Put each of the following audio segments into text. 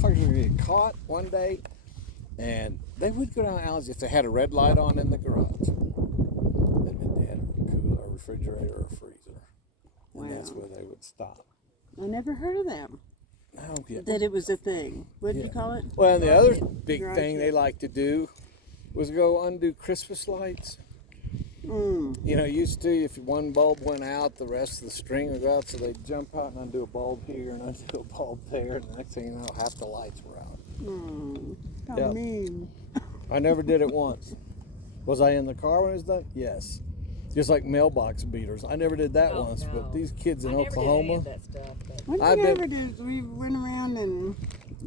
motherfuckers would get caught one day, and they would go down alleys if they had a red light on in the garage. They'd been dead, or a refrigerator or a freezer. And that's where they would stop. I never heard of that. Oh, yeah. That it was a thing. What did you call it? Well, and the other big thing they like to do was go undo Christmas lights. You know, used to, if one bulb went out, the rest of the string would go out, so they'd jump out and undo a bulb here and undo a bulb there, and the next thing you know, half the lights were out. How mean. I never did it once. Was I in the car when it was done? Yes. Just like mailbox beaters. I never did that once, but these kids in Oklahoma. One thing I ever did is we went around and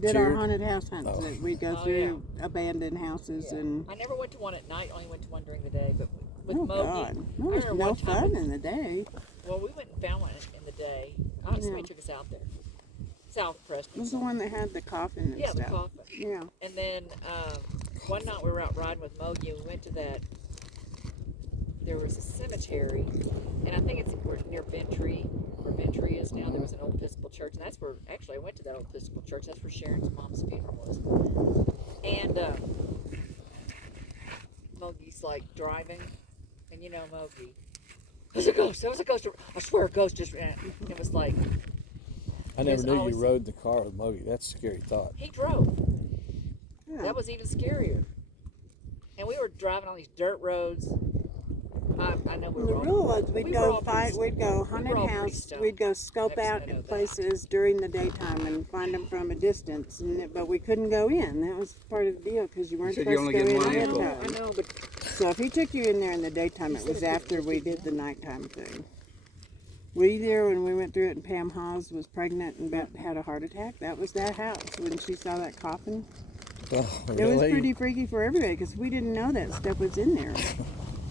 did our haunted house hunts. We'd go through abandoned houses and. I never went to one at night. Only went to one during the day. But with Oh Mogi, God, no, there's no fun in the day. Well, we went and found one in the day. Somebody took us out there. South Preston. It was the one that had the coffin and stuff. Yeah, the coffin. Yeah. And then one night we were out riding with Mogi and we went to that. There was a cemetery, and I think it's near Bentry, where Bentry is now. There was an old Episcopal church, and that's where, actually, I went to that old Episcopal church. That's where Sharon's mom's funeral was. And Mogi's like driving, and you know Mogi. There's a ghost. There was a ghost. I swear, a ghost just ran. It was like. I never knew you rode the car with Mogi. That's a scary thought. He drove. Yeah. That was even scarier. And we were driving on these dirt roads. I know we were The rule was we'd go haunted house, we'd go scope out in places during the daytime and find them from a distance, but we couldn't go in. That was part of the deal because you weren't supposed to go in ahead of time. I know, but so if he took you in there in the daytime, it was after we did the nighttime thing. Were you there when we went through it and Pam Hawes was pregnant and had a heart attack? That was that house when she saw that coffin. Oh, really? It was pretty freaky for everybody because we didn't know that stuff was in there.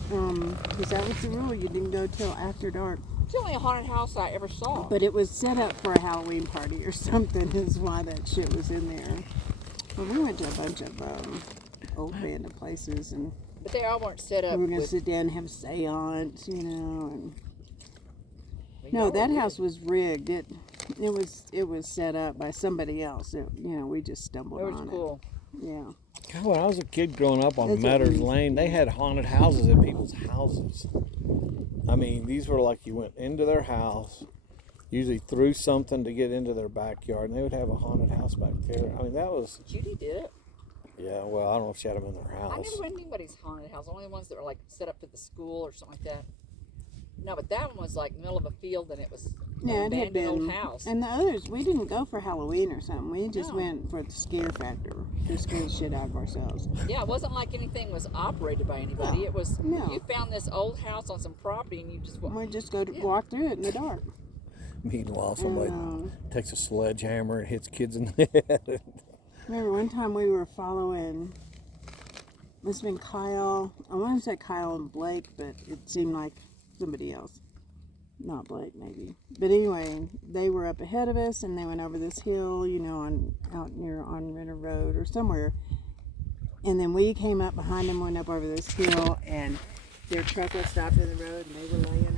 Because that was the rule. You didn't go till after dark. it's the only haunted house I ever saw. But it was set up for a Halloween party or something is why that shit was in there. But we went to a bunch of old abandoned places and But they all weren't set up. we were going to sit down and have a seance, you know. And no, that house was rigged. It was set up by somebody else. We just stumbled on it. It was cool. Yeah. God, when I was a kid growing up on Metters Lane, they had haunted houses at people's houses. I mean, these were like you went into their house, usually through something to get into their backyard, and they would have a haunted house back there. I mean, that was... Judy did it. Yeah, well, I don't know if she had them in their house. I never went to anybody's haunted house. Only the ones that were like set up for the school or something like that. No, but that one was like middle of a field, and it was an abandoned old house. And the others, we didn't go for Halloween or something. We just went for the scare factor to scare the shit out of ourselves. Yeah, it wasn't like anything was operated by anybody. No, It was no. you found this old house on some property, and you just We just go to walk through it in the dark. Meanwhile, somebody takes a sledgehammer and hits kids in the head. Remember one time we were following, must have been Kyle. I want to say Kyle and Blake, but it seemed like somebody else. Not Blake, maybe. But anyway, they were up ahead of us, and they went over this hill, out near on Renner Road or somewhere. And then we came up behind them, went up over this hill, and their truck was stopped in the road, and they were laying